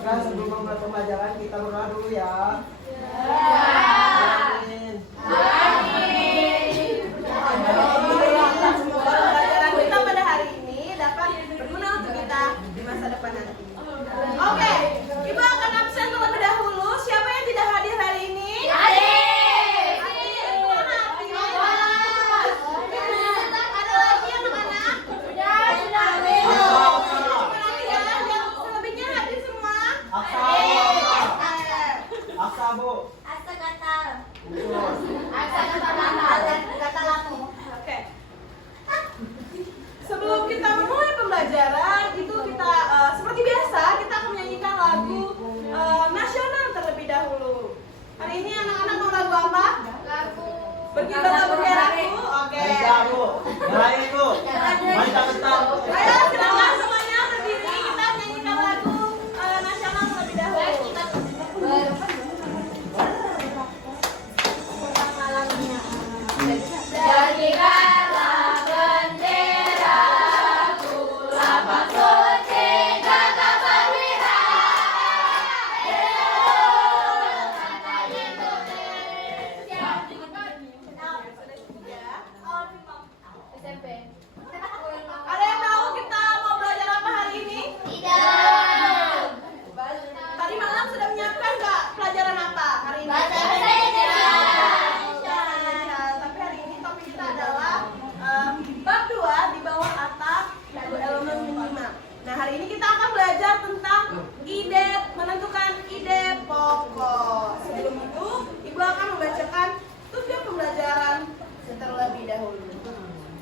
Nah, sebelum memulai pembelajaran kita berdoa dulu ya. Amin. Semoga pembelajaran kita pada hari ini dapat berguna untuk kita di masa depan nanti. Oke, Ibu akan absen terlebih dahulu. Siapa yang tidak hadir hari ini? Hadir. Mana hatinya? Ada lagi anak-anak? Yang selebihnya hadir semua? Aksa, Bu. Oke. Sebelum kita memulai pembelajaran, itu kita seperti biasa kita akan menyanyikan lagu nasional terlebih dahulu. Hari ini anak-anak mau lagu apa? Berkibarlah benderaku. Oke. Baiklah, Bu. Baik, Bu. Mari kita bentar. Ayo silakan semuanya berdiri, kita menyanyikan lagu nasional terlebih dahulu. Berkibarlah benderaku, lapang suci gagah perwira. Kata Indonesia. SMP. Ada yang tahu kita mau belajar apa hari ini? Tidak. Tadi malam sudah menyiapkan nggak pelajaran apa hari ini? Bahasa Indonesia. Tapi hari ini topik kita adalah bab 2 di bawah atap elemen minimal. Nah, hari ini kita akan belajar tentang ide, menentukan ide pokok. Sebelum itu, Ibu akan membacakan tujuan pembelajaran terlebih dahulu.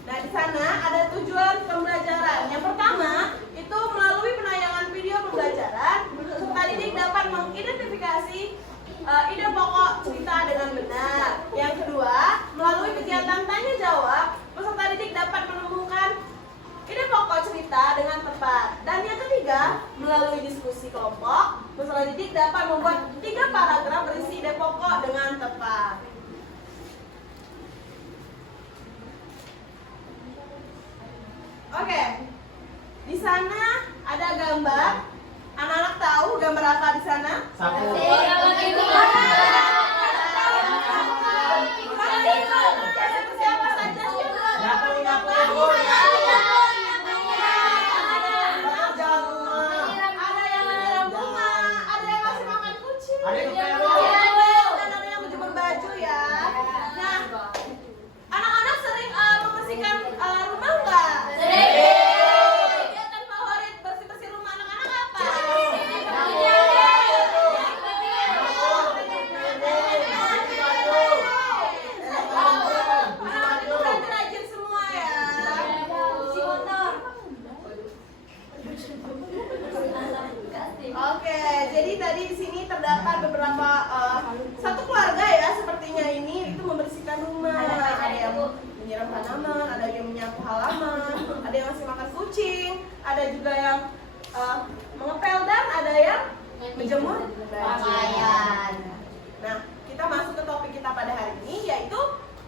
Nah, di sana ada tujuan pembelajaran. Yang pertama, itu melalui penayangan video pembelajaran, peserta didik dapat mengidentifikasi ide pokok cerita dengan benar. Yang kedua, melalui kegiatan tanya jawab, peserta didik dapat menemukan ide pokok cerita dengan tepat. Dan yang ketiga, melalui diskusi kelompok, peserta didik dapat membuat 3 paragraf berisi ide pokok dengan tepat. Oke, di sana ada gambar. Anak-anak tahu gambar apa di sana? Sapu. Siapa saja sih? Nyapu, nyapu, Bu. Jalan rumah. Ada yang menyiram bunga, ada yang ngasih makan kucing, Ada yang ngepel. dan ada yang menjemur baju ya. Nah, anak-anak sering membersihkan rumah nggak? Kegiatan favorit bersih-bersih rumah anak-anak apa? Anak-anak itu rajin-rajin semua ya. Oke, jadi tadi di sini terdapat beberapa satu keluarga ya sepertinya ini itu membersihkan rumah. Ada yang menyiram tanaman, ada yang menyapu halaman, ada yang ngasih makan kucing, ada juga yang mengepel dan ada yang menjemur pakaian. Nah, kita masuk ke topik kita pada hari ini yaitu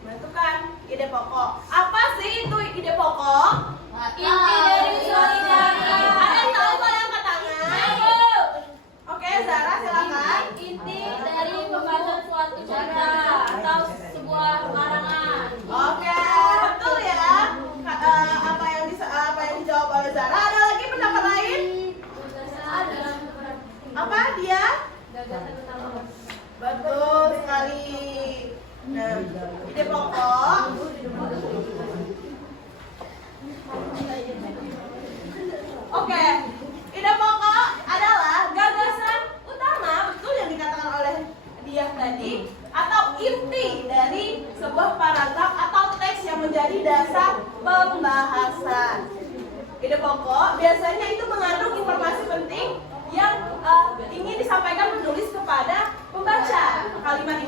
menentukan ide pokok. Apa sih itu ide pokok? Inti dari solidaritas. Ada yang tahu boleh angkat tangan? Oke, Zara silakan. Inti dari pembahasan suatu cerita atau sebuah karangan. Oke, betul ya. Apa yang dijawab oleh Zara? Ada lagi pendapat lain? Apa dia? Betul sekali. Nah, ide pokok. Oke, ide pokok adalah gagasan utama, betul yang dikatakan oleh dia tadi, atau inti dari sebuah paragraf atau teks yang menjadi dasar pembahasan. Ide pokok biasanya itu mengandung informasi penting yang ingin disampaikan penulis kepada pembaca. Kalimat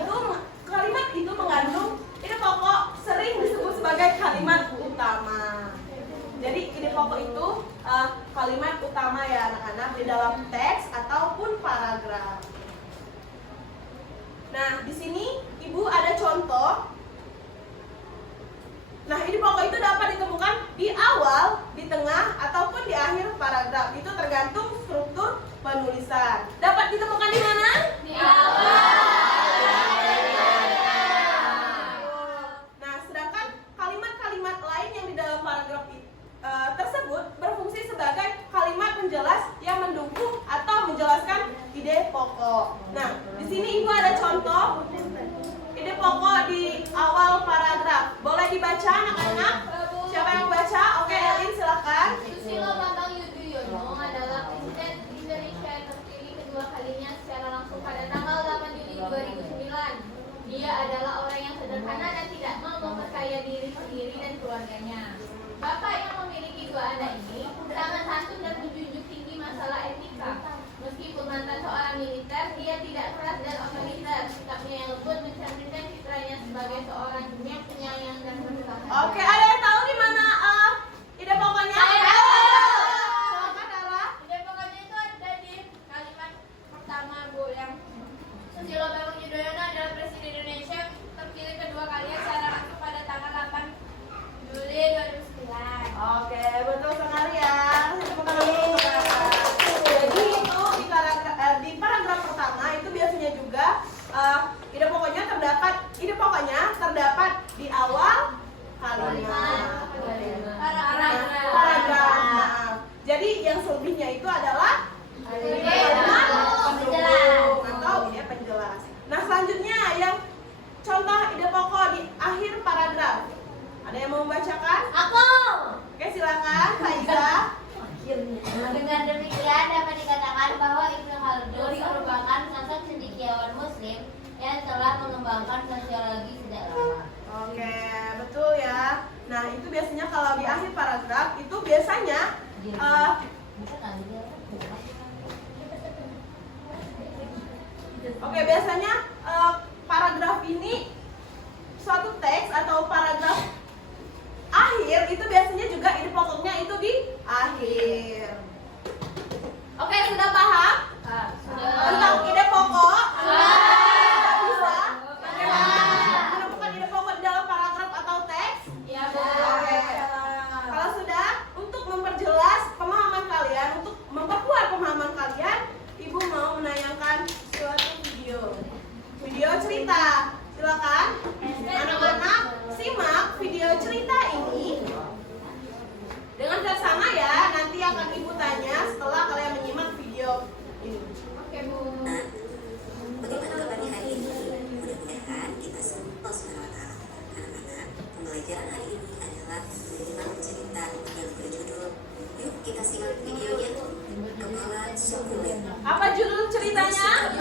itu mengandung ide pokok sering disebut sebagai kalimat utama. Jadi ide pokok itu kalimat utama ya anak-anak di dalam teks ataupun paragraf. Nah, di sini Ibu ada contoh. Nah, ide pokok itu dapat ditemukan di awal, di tengah, ataupun di akhir paragraf. Itu tergantung struktur penulisan. ditemukan di mana? Di awal. Nah, sedangkan kalimat-kalimat lain yang di dalam paragraf tersebut berfungsi sebagai kalimat penjelas yang mendukung atau menjelaskan ide pokok. Nah, di sini Ibu ada contoh ide pokok di awal paragraf. Boleh dibaca anak-anak? Siapa yang baca? Oke, Elin silakan. Susilo Bambang Yudhoyono adalah Presiden Indonesia yang terpilih kedua kalinya secara langsung pada tanggal 8 Juli 2009. Dia adalah orang yang sederhana dan tidak mau memperkaya diri sendiri dan keluarganya. Bapak yang memiliki dua anak ini sangat santun dan menjunjung tinggi masalah etika. Meskipun mantan seorang militer, dia tidak keras dan otoriter. Sikapnya yang lembut mencerminkan citranya sebagai seorang yang penyayang dan bersahabat. Oke, ada yang tahu di mana ide pokoknya? Saya tahu. Silakan Dara. Ide pokoknya itu ada di kalimat pertama, Bu, yang Susilo Bambang Yudhoyono adalah Presiden Indonesia terpilih kedua kalinya secara langsung pada tanggal 8 Juli 2009. Oke, betul sekali ya. Tepuk tangan dulu untuk Dara. Jadi itu di paragraf pertama itu biasanya juga ide pokoknya terdapat di awal kalimat. Paragraf. Maaf. Jadi yang selebihnya itu adalah kalimat pendukung atau ide penjelas. Nah, selanjutnya yang contoh ide pokok di akhir paragraf. Ada yang mau membacakan? Aku. Oke, silakan, Faiza. Dengan demikian dapat dikatakan bahwa Ibnu Khaldun merupakan sosok cendekiawan Muslim yang telah mengembangkan sosiologi sejak lama. Oke, betul ya. Nah, itu biasanya kalau di akhir paragraf itu biasanya biasanya paragraf ini suatu teks atau paragraf akhir itu biasanya juga ide pokoknya itu di akhir. Oke, sudah paham? Tentang ide pokok? Sudah bisa? Bagaimana menemukan ide pokok di dalam paragraf atau teks? Ya, Bu. Oke. Kalau sudah, untuk memperjelas pemahaman kalian, untuk memperkuat pemahaman kalian, Ibu mau menayangkan suatu video cerita. Silakan, anak-anak simak video cerita ini dengan seksama ya. Nanti akan Ibu tanya setelah kalian menyimak video ini. Oke, Bu. Bagaimana kabarnya hari ini? Mudah-mudahan kita semua semangat. Anak-anak, pembelajaran hari ini adalah menyimak cerita yang berjudul Yuk kita simak videonya. Kepala Sukulen. Apa judul ceritanya?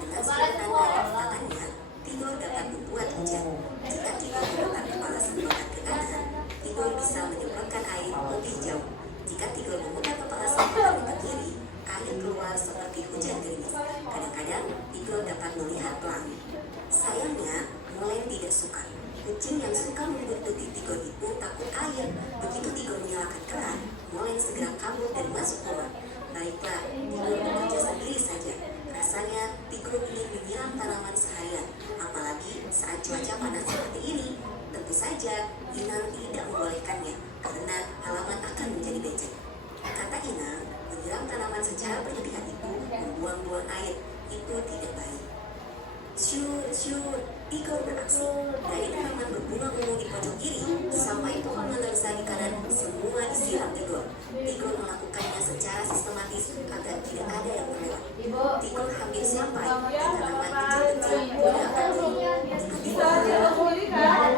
Berdasarkan tanda daftarannya, tidur dapat membuat hujan. Jika tidur meletak kepala sebelah ke kanan, tidur bisa menyemprotkan air lebih jauh. Jika tidur memutar kepala sebelah ke kiri, air keluar seperti hujan gerimis. Kadang-kadang tidur dapat melihat pelangi. Sayangnya, Molen tidak suka. Kucing yang suka membuntuti Tigor itu takut air. Begitu Tigor menyalakan keran, Molen segera kabur dan masuk rumah. Baiklah, Tigor bekerja sendiri saja. Rasanya Tigor ingin menyiram tanaman seharian, apalagi saat cuaca panas seperti ini. Tentu saja Inang tidak membolehkannya karena halaman akan menjadi becek. Kata Inang, menyiram tanaman secara berlebihan itu membuang-buang air. Itu tidak baik. Syur, Tigor beraksi. Dari tanaman berbunga ungu di pojok kiri sampai pohon menersa di kanan, semua disiram Tigor. Tigor melakukannya secara sistematis agar tidak ada yang terlewat. Tigor hampir sampai di tanaman kecil-kecil beberapa Bisa jawab sendiri kan?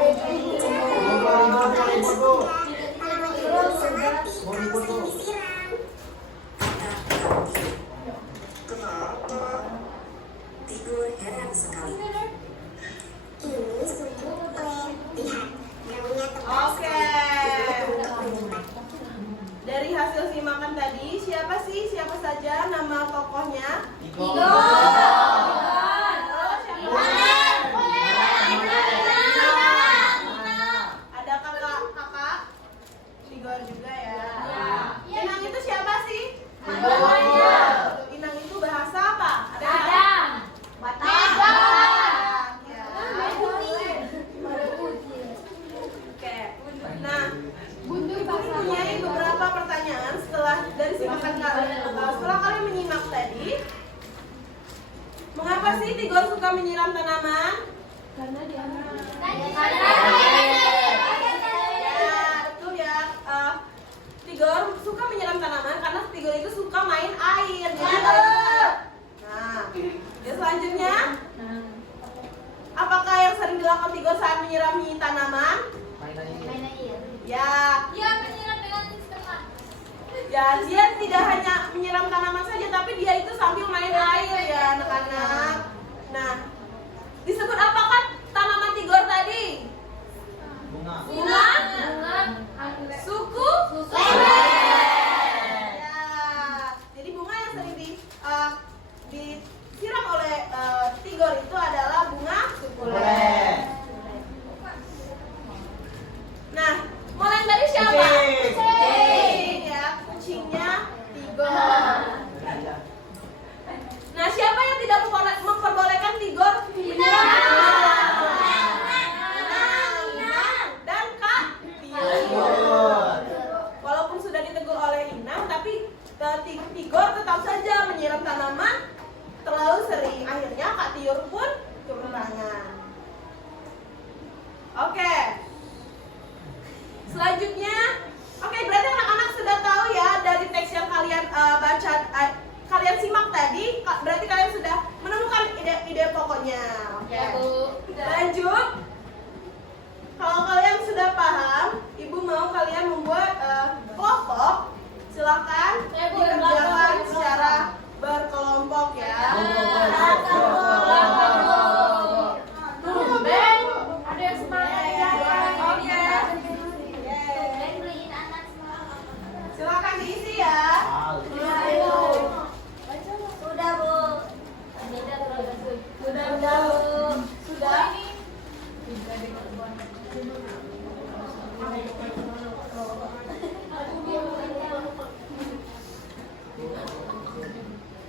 Kenapa? Tigor heran sekali. Ini sungguh oleh lihat namanya Oke. Dari hasil simakan tadi, siapa saja nama tokohnya? Ada kakak Tigor juga ya. Inang itu siapa sih? Inang itu bahasa apa? Ada yang tahu? Batak. Ya. Oke. Nah, Ibu mempunyai beberapa pertanyaan setelah dari simakan kalian. Kenapa sih Tigor suka menyiram tanaman? Karena dia Ya, betul ya. Tigor suka menyiram tanaman karena Tigor itu suka main air. Jadi nah, ya selanjutnya, apakah yang sering dilakukan Tigor saat menyirami tanaman? Main air. Ya, dia menyiram dengan sistem ya dia tidak hanya menyiram tanaman saja, tapi dia itu sambil main air ya anak-anak. Nah, disebut apakah tanaman Tigor tadi? Bunga. Bunga? Suku? Ya. Jadi bunga yang sering disiram oleh Tigor itu adalah bunga sukulen. Nah, mulai dari siapa? Kucing. Kucing ya, kucingnya Tigor. Nah, siapa yang tidak memperbolehkan Tigor menyiram Inang dan Kak Tiur. Walaupun sudah ditegur oleh Inang, tapi Tigor tetap saja menyiram tanaman terlalu sering. Akhirnya Kak Tiur pun turun tangan. Oke. Selanjutnya, oke, berarti anak-anak sudah tahu ya dari teks yang kalian baca, kalian simak tadi, berarti kalian sudah menemukan ide-ide pokoknya. Oke. Lanjut. Kalau kalian sudah paham, Ibu mau kalian membuat kelompok. Silakan dikerjakan secara berkelompok ya. Ben, ada yang semangat ya. Oke. Ben beliin anak semua. Silakan diisi ya. Sudah, Bu. Sudah, Bu. Sudah.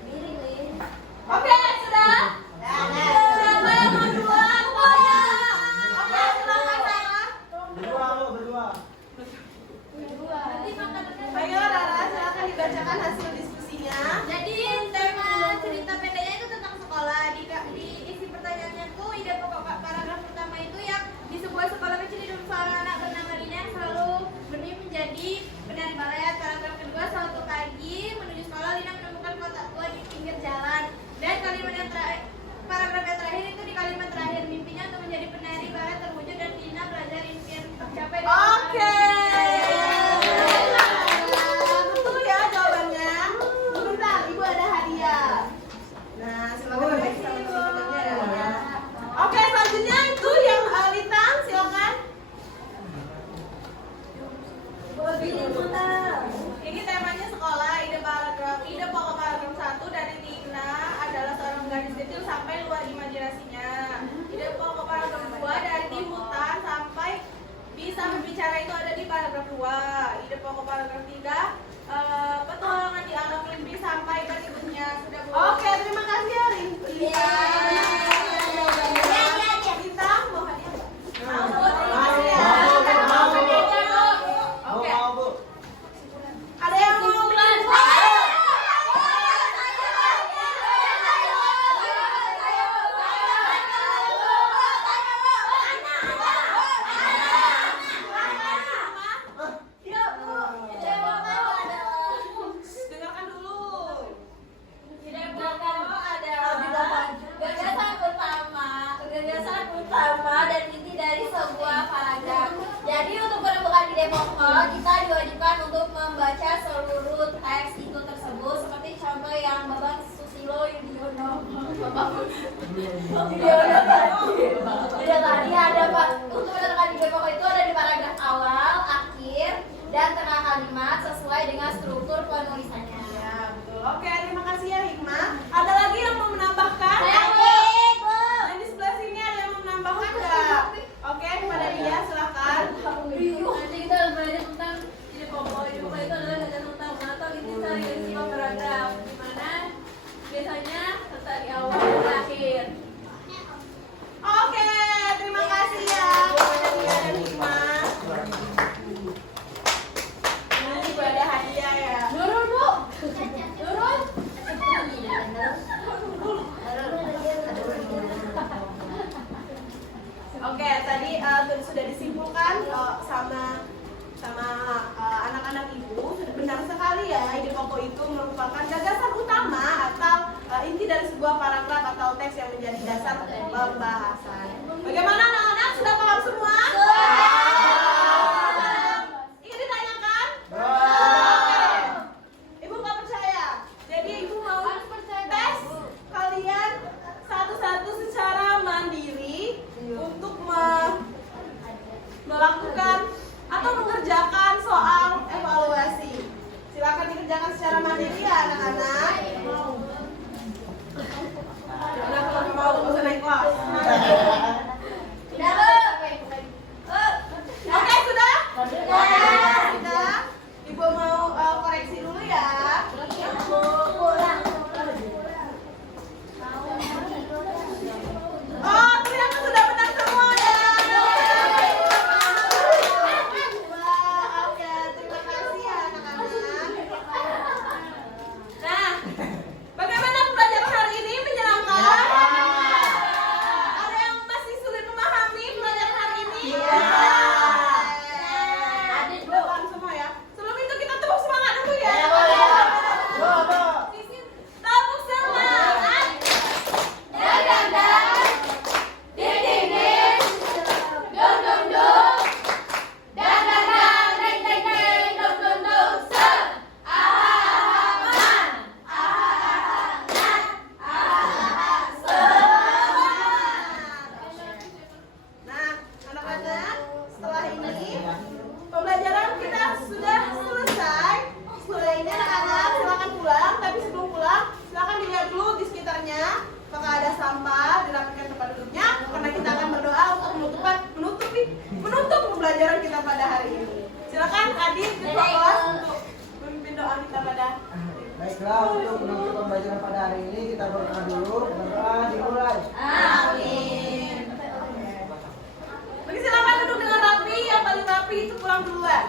Miring, Lin. Oke, sudah. Siapa yang mau duluan? Oke, silakan Rara. Berdua lu, berdua. Ayo Rara, silakan dibacakan hasil diskusinya. Jadi tema cerita pendeknya itu tentang sekolah. Di isi pertanyaannya tuh ide pokok paragraf pertama itu yang di sebuah sekolah kecil hidup seorang anak bernama Lina yang selalu bermimpi menjadi penari balet. Paragraf kedua, suatu pagi menuju sekolah Lina menemukan kotak tua di pinggir jalan. Dan kalimat yang terakhir, paragraf yang terakhir itu di kalimat terakhir, mimpinya untuk menjadi penari balet terwujud dan Lina belajar impian tercapai. Oke. Betul ya jawabannya. Sebentar, Ibu ada hadiah. Nah, silakan bagi sama teman-temannya ya. Oke, selanjutnya itu yang Lintang, silakan. Ini temanya sekolah. Ide pokok paragraf 1 dari Tina adalah seorang gadis kecil sampai luar imajinasinya. Ide pokok paragraf 2 dari di hutan sampai bisa berbicara itu ada di paragraf 2. Ide pokok paragraf 3 petualangan di alam mimpi sampai berikutnya. Sudah Bu. Oke, terima kasih ya Lintang. Lintang mau hadiah? Mau Bu, terima kasih ya. Mau, Bu. Oke. Mau, Bu. Ada yang mau bikin buku? Dengarkan dulu. Gagasan utama dan inti dari sebuah paragraf. Jadi untuk menemukan ide pokok, kita diwajibkan untuk membaca seluruh teks itu tersebut, seperti contoh yang Bapak Susilo Yudhoyono tadi ada Pak. Untuk menemukan ide pokok itu ada di paragraf awal, akhir, dan tengah kalimat sesuai dengan struktur penulisannya. Ya, betul. Oke, terima kasih ya Hikmah. Ada lagi yang mau menambahkan? Yang di sebelah sini ada yang mau menambahkan nggak? Oke, kepada dia silakan. Nanti kita belajar tentang ide pokok. Ide pokok itu adalah gagasan utama atau inti dari sebuah paragraf, di mana biasanya terletak di awal dan akhir. Oke, terima kasih ya kepada anak-anak. Udah kalau nggak mau nggak usah naik kelas. Oke, sudah? Sudah. Ibu mau koreksi dulu ya. Oh, ternyata sudah benar semua ya. Wah, oke, terima kasih ya anak-anak. Nah, bagaimana pembelajaran hari ini? Menyenangkan? Ada yang masih sulit memahami pelajaran hari ini? Iya. Paham semua ya. Sebelum itu kita tepuk semangat dulu ya. Tepuk semangat. Nah, anak-anak, setelah ini pembelajaran kita sudah selesai. Setelah ini anak-anak silakan pulang, tapi sebelum pulang silakan dilihat dulu di sekitarnya apakah ada sampah, dirapikan tempat duduknya karena kita akan berdoa untuk menutup pembelajaran kita pada hari ini. Silakan Adit ketua kelas untuk memimpin doa kita pada Baiklah, untuk menutup pembelajaran pada hari ini kita berdoa dulu. Berdoa dimulai. Amin. Bagi silakan duduk dengan rapi, yang paling rapi itu pulang duluan.